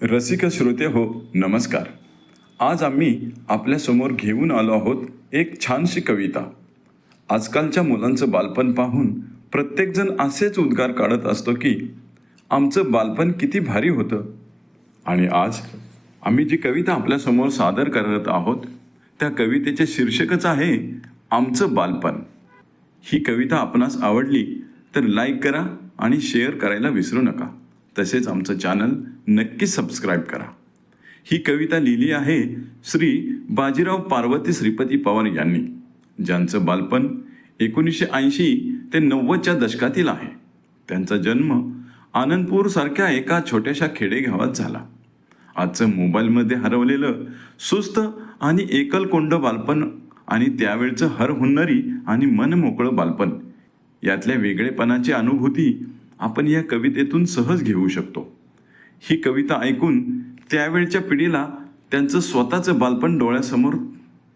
रसिक श्रोते हो, नमस्कार. आज आम्ही आपल्यासमोर घेऊन आलो आहोत एक छानशी कविता. आजकालच्या मुलांचं बालपण पाहून प्रत्येकजण असेच उद्गार काढत असतो की आमचं बालपण किती भारी होतं. आणि आज आम्ही जी कविता आपल्यासमोर सादर करत आहोत त्या कवितेचे शीर्षकच आहे आमचं बालपण. ही कविता आपणास आवडली तर लाईक करा आणि शेअर करायला विसरू नका. तसेच आमचं चॅनल नक्की सबस्क्राईब करा. ही कविता लिहिली आहे श्री बाजीराव पार्वती श्रीपती पवार यांनी, ज्यांचं बालपण 1980 ते 90च्या दशकातील आहे. त्यांचा जन्म आनंदपूरसारख्या एका छोट्याशा खेडेगावात झाला. आजचं मोबाईलमध्ये हरवलेलं सुस्त आणि एकलकोंड बालपण आणि त्यावेळचं हरहुन्नरी आणि मनमोकळं बालपण यातल्या वेगळेपणाची अनुभूती आपण या कवितेतून सहज घेऊ शकतो. ही कविता ऐकून त्यावेळच्या पिढीला त्यांचं स्वतःचं बालपण डोळ्यासमोर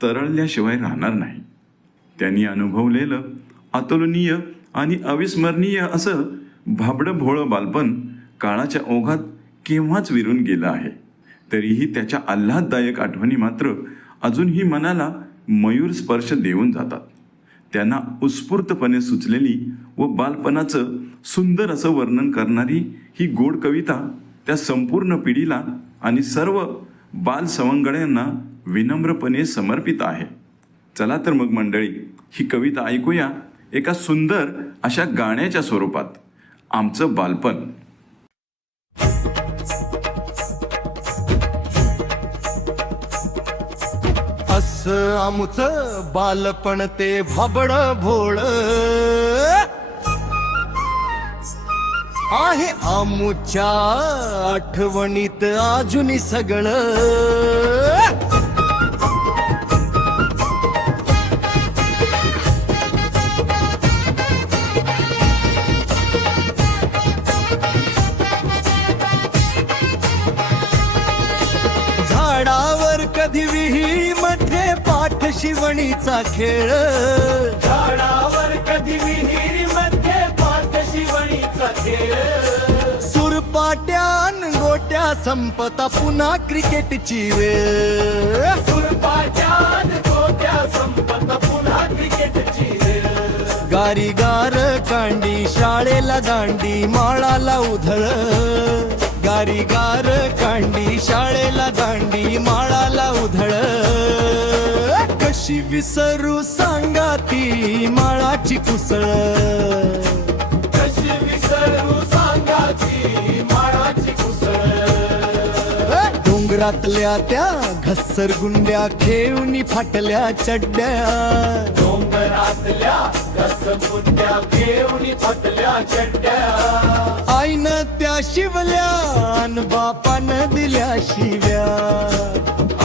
तरळल्याशिवाय राहणार नाही. त्यांनी अनुभवलेलं अतुलनीय आणि अविस्मरणीय असं भाबडं भोळं बालपण काळाच्या ओघात केव्हाच विरून गेलं आहे. तरीही त्याच्या आल्हाददायक आठवणी मात्र अजूनही मनाला मयूर स्पर्श देऊन जातात. त्यांना उत्स्फूर्तपणे सुचलेली व बालपणाचं सुंदर असं वर्णन करणारी ही गोड कविता त्या संपूर्ण पिढीला आणि सर्व बाल सवंगड्यांना विनम्रपणे समर्पित आहे. चला तर मग मंडळी, ही कविता ऐकूया एका सुंदर अशा गाण्याच्या स्वरूपात. आमचं बालपण. असं आमचं बालपण ते भाबड भोळ आहे. आमुच्या आठवणीत अजून सगळं झाडावर कधी विहिरीमध्ये पाठ शिवणीचा खेळ. झाडावर कधी विहिरीमध्ये पाठ शिवणीचा खेळ. सुरपाट्यान गोट्या संपता पुन्हा क्रिकेटची वेळ. सुरपाट्यान गोट्या संपत पुन्हा क्रिकेटची वेळ. गारी गार कांडी शाळेला दांडी माळाला उधळ. गारी गार कांडी शाळेला दांडी माळाला उधळ. कशी विसरू सांगा ती माळाची कुसळ. कशी विसरू सांगा ती माळाची कुसळ. डोंगरातल्या त्या घसर गुंड्या खेळून फाटल्या चड्ड्या. डोंगरातल्या घसरगुंड्या घेऊन फाटल्या चड्ड्या. आईनं त्या शिवल्या अन बापानं दिल्या शिव्या.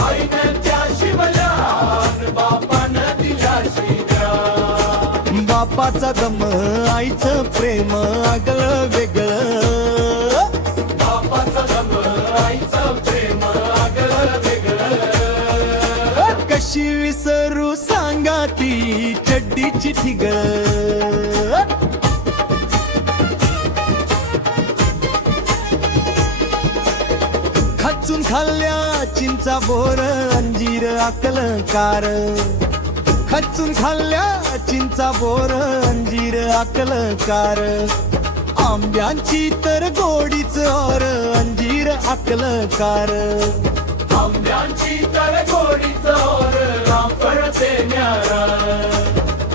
आईनं त्या शिवल्या अन बापानं दिल्या शिव्या. बापाचा दम आईचं प्रेम आगळं वेगळं. बापाचं दम आईचं प्रेम आगळं वेगळं. कशी विसरू सांगा ती चड्डीची ठिगळ. खचून खाल्ल्या चिंचा बोर अंजीर अकलकार. खचून खाल्ल्या चिंचा बोर अंजीर अकलकार. आंब्यांची तर गोडीच और अंजीर अकलकार. आंब्यांची तर गोडीचं और रामफळ ते न्यारा.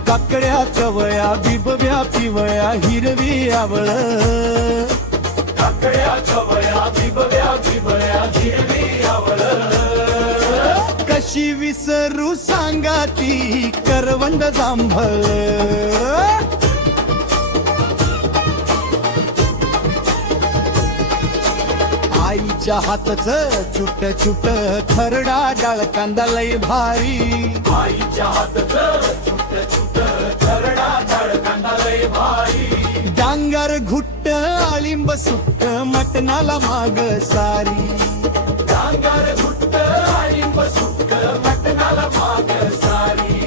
काकड्या कवळ्या बिबव्या पिवळ्या हिरवी आवळ. काकड्या कवळ्या बिबव्या बिबळ्या हिरवी आवळ. कशी विसरू सांगा ती करवंद जांभळ. आईच्या हातचं चुट चुट खरडा डाळ कांदा लय भारी. आईच्या हातचं छुट छुट खरडा डाळ कांदा लय भारी. डांगर घुट्ट आळिंब सुट्ट मटणाला माग सारी. डांगर घुट्ट आळिंब सुक्क मटणाला माग सारी.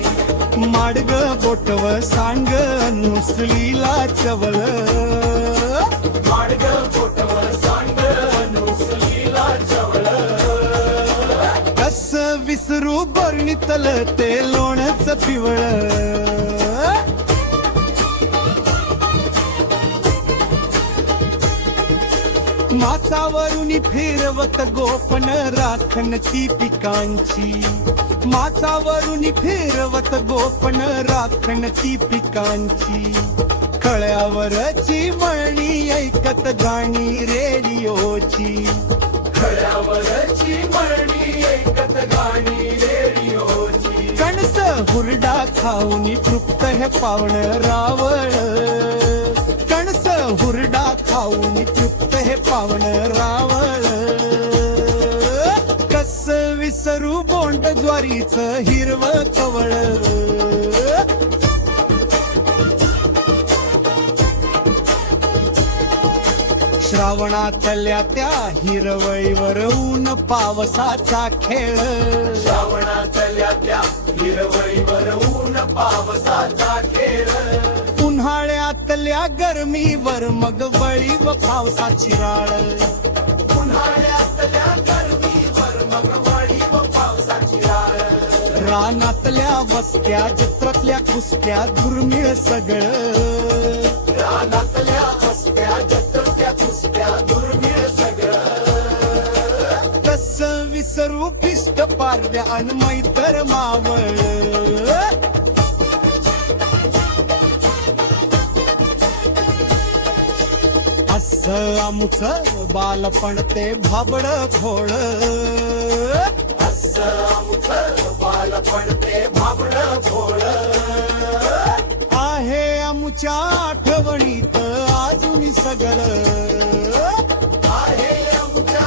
माडग बोटव सांग नुसलीला चवळ. माडग बोटवर सांग नुसलीला विसरू बरणीतल ते लोणचं पिवळ माचावरून फिरवत गोपन राखण ती पिकांची माचावरून फिरवत गोपन राखण ती पिकांची खळ्यावरची मळणी ऐकत गाणी रेडिओची खळ्यावरची मळणी ऐकत गाणी रेडिओची कणस हुरडा खाऊनी तृप्त हे पावण रावळ कणस हुरडा खाऊनी तृप्त हे पावण रावळ कस विसरू बोंड ज्वारीच हिरव कवळ श्रावणातल्या त्या हिरवळीवर ऊन पावसाचा खेळ श्रावणातल्या त्या हिरवळीवर ऊन पावसाचा खेळ उन्हाळ्यातल्या गरमीवर मग बळी व पावसाची राळ उन्हाळ्यातल्या गर्दीवर मग वळी व पावसाची राळ रानातल्या वस्त्या जत्रातल्या कुस्त्या दुर्मिळ सगळं रानातल्या वस्त्या जत्रातल्या कुस्त्या दुर्मिळ सगळं कस विसरू पिष्ट पारद्या अन मैतर मावळ असं आमचं बालपण ते भाबड भोळ असं आमचं बालपण ते भाबडं भोळं आहे आमच्या आठवणीत अजून सगळं आहे आमच्या